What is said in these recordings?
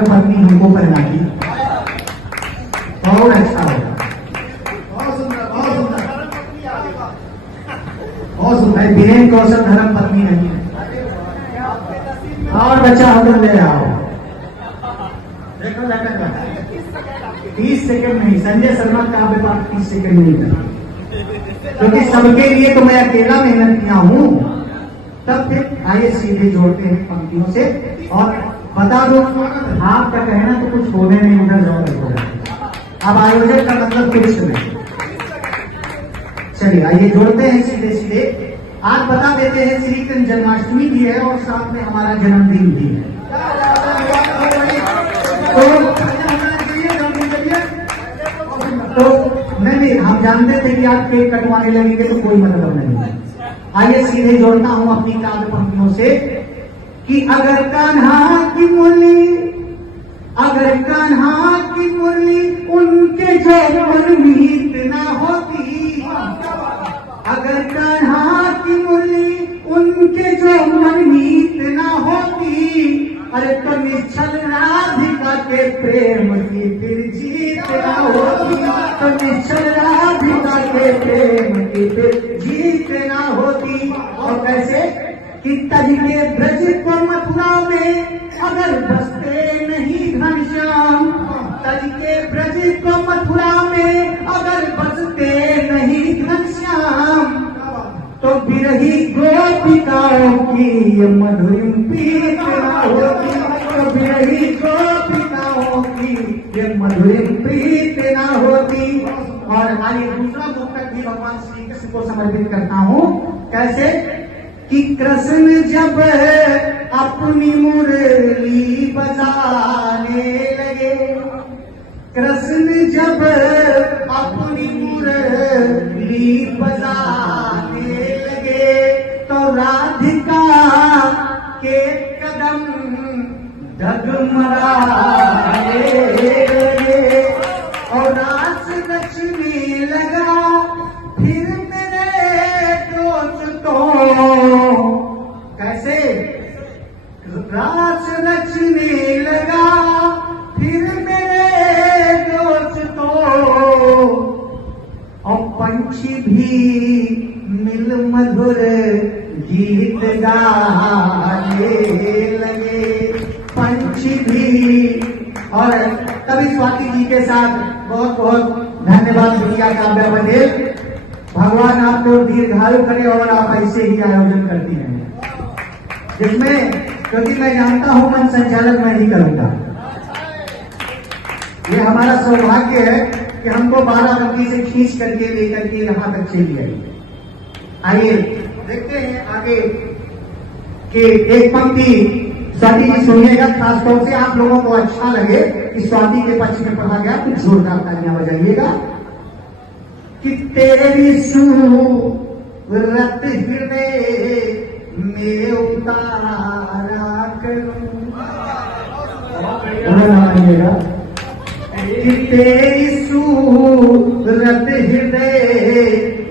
धर्म पत्नी हमको करना की और अच्छा होगा। बहुत सुंदर, बहुत सुंदर। बहुत सुंदर। वीरेंद्र कौशल धर्म पत्नी नहीं है। और बच्चा हम ले आओ, देखो लटक रहा है। 30 सेकंड नहीं, संजय शर्मा का आपके पास 30 सेकंड नहीं था, क्योंकि सबके लिए तो मैं अकेला मेहनत किया हूं। तब फिर आइए सीधे जोड़ते हैं पंक्तियों से और बता दो आपका कहना तो कुछ होने नहीं, उधर जाओ होगा। अब आयोजन का मतलब कुछ नहीं। चलिए आइए जोड़ते हैं सीधे सीधे। आज बता देते हैं श्री कृष्ण जन्माष्टमी भी है और साथ में हमारा जन्मदिन भी है। तो नहीं, हम जानते थे कि आप केक कटवाने लगेंगे तो कोई मतलब नहीं। आइए सीधे जोड़ता हूं अपनी काव्य पंक्तियों से कि अगर कान्हा की मुरली, अगर कान्हा की मुरली उनके जौवन मीत ना होती, अगर कान्हा की मुरली उनके जौवन मीत ना होती, अरे तो निश्चल राधिका के प्रेम की फिर जीत ना होती, तो निश्चल राधिका के प्रेम की फिर जीत ना होती। और कैसे कि तज के ब्रज को मथुरा में अगर बसते नहीं घनश्याम, तज के ब्रज को मथुरा में अगर बसते नहीं घनश्याम, तो बिरही गोपिकाओं की ये मधुरिम प्रीत ना होती, तो बिरही गोपिकाओं की ये मधुरिम प्रीत ना होती। और आइए दूसरा मुक्तक भी भगवान श्री कृष्ण को समर्पित करता हूं। कैसे कि कृष्ण जब अपनी मुरली बजाने लगे, कृष्ण जब अपनी मुरली बजाने लगे, तो राधिका के कदम डगमगाने लगे और रास रचने लगा फिर मेरे दोस्तों। कैसे रास रचने लगा फिर मेरे दोस्तों, और पंछी भी मिल मधुर गीत गाने लगे, पंछी भी। और तभी स्वाति जी के साथ बहुत बहुत धन्यवाद भैया काव्या पटेल। भगवान आपको दीर्घायु करे और आप ऐसे ही आयोजन करती रहें, जिसमें क्योंकि मैं जानता हूं मन संचालक मैं ही करूंगा। ये हमारा सौभाग्य है कि हमको बाराबंकी से खींच करके लेकर के यहां तक चली आई। आइए देखते हैं आगे कि एक पंक्ति स्वाति जी सुनिएगा, खासतौर से आप लोगों को अच्छा लगे कि स्वाति के पक्ष में पढ़ा गया तो जोरदार तालियां बजाइएगा। कि तेरी सूरत हृदय में उतारा करूं, कि तेरी सूरत हृदय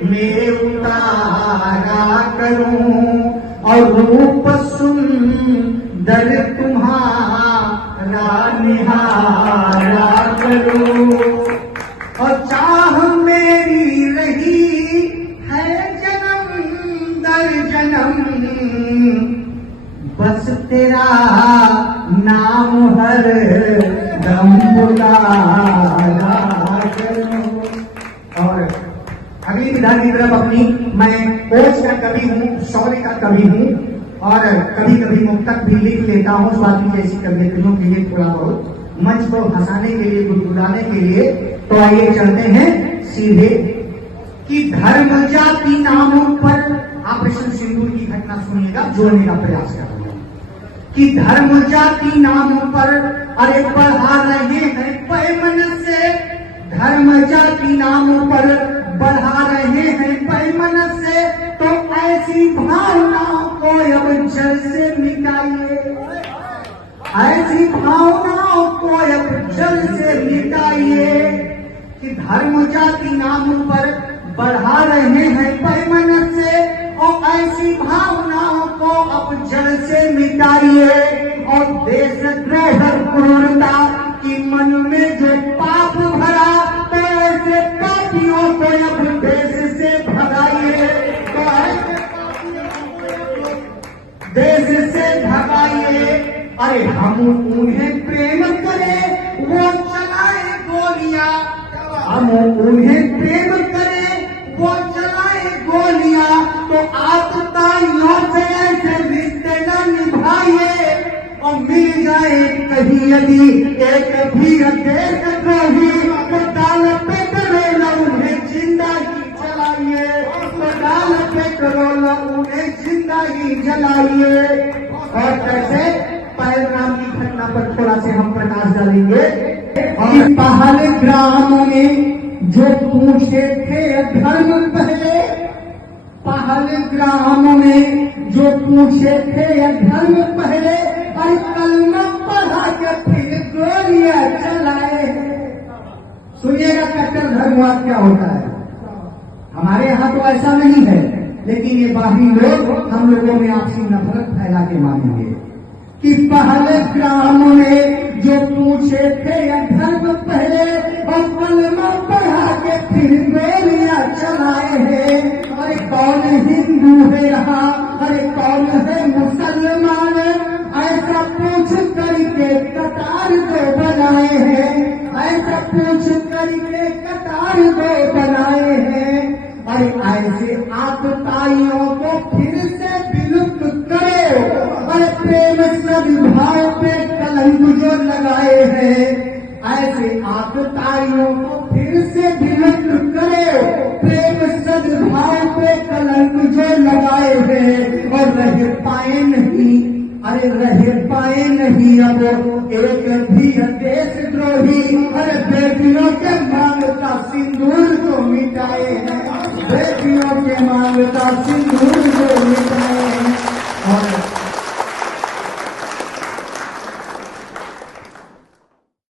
में उतारा करूं और रूप सुंदर तुम्हारा निहारा करूं, और चाह मेरी रही है जन्म दर जन्म, बस तेरा नाम हर दम बुलाया करूं। और अगली विधा की तरफ अपनी, मैं कोच का कवि हूँ, शौर्य का कवि हूँ और कभी कभी मुक्तक भी लिख लेता हूँ स्वाति जैसी कवियत्रियों के लिए, थोड़ा बहुत मंच को हंसाने के लिए, गुदगुदाने के लिए। तो आइए चलते हैं सीधे कि धर्म जाति नामों पर ऑपरेशन सिंदूर की घटना सुनिएगा, जोड़ने का प्रयास कर रहे हैं कि धर्म जाति नामों पर अरे बढ़ा रहे हैं पैमन से, धर्म जाति नामों पर बढ़ा रहे हैं पैमन से, तो ऐसी भावनाओं को अब जड़ से मिटाइए, ऐसी भावनाओं को अब जड़ से मिटाइए कि धर्म जाति नाम पर बढ़ा रहे हैं पैमन से, और ऐसी भावनाओं को अब जड़ से मिटाइए और देश द्रोह क्रूरता को अब देश से भगाइए, तो ऐसे देश से भगाइए। अरे हम उन्हें प्रेम करें, वो चलाए गोलियां, हम उन्हें प्रेम करें, वो चलाए गोलियां, तो आप ताइयों से ऐसे रिश्ते न निभाइए। और मिल जाए कहीं यदि एक भी देशद्रोही, तो डाल पे करोल उन्हें जिंदा ही जलाइए, तो डाल पे करोल उन्हें जिंदा ही जलाइए। और कैसे पहलगाम की घटना पर थोड़ा से हम प्रकाश डालेंगे। और पहलगाम में जो पूछे थे धर्म पहले, पहलगाम में जो पूछे थे धर्म पहले, और कलमा पढ़ा के फिर गोलियां चलाए। सुनिएगा कट्टर धर्मवाद क्या होता है। हमारे यहाँ तो ऐसा नहीं है, लेकिन ये बाहरी लोग हम लोगों में आपसी नफरत फैला के मानेंगे कि पहलगाम में जो पूछे थे धर्म पहले, और कलमा पढ़ा के फिर गोलियां चलाए हैं। अरे कौन हिंदू है यहाँ, अरे कौन है मुसलमान, ऐसा पूछ करके कतार दो बनाए हैं, ऐसा पूछ करके कतार दो बनाए हैं। अरे ऐसे आपताइयों को फिर से विलुप्त करो, अरे प्रेम सद्भाव पे कलंक जो लगाए हैं, ऐसे आपताइयों को फिर से विलुप्त करो, प्रेम सद्भाव पे कलंक जो लगाए हैं। और रह पाए नहीं, अरे रह पाए नहीं अब एक भी देशद्रोही, अरे बेटियों के मांग का सिंदूर को मिटाए हैं, बेटियों के मांग का सिंदूर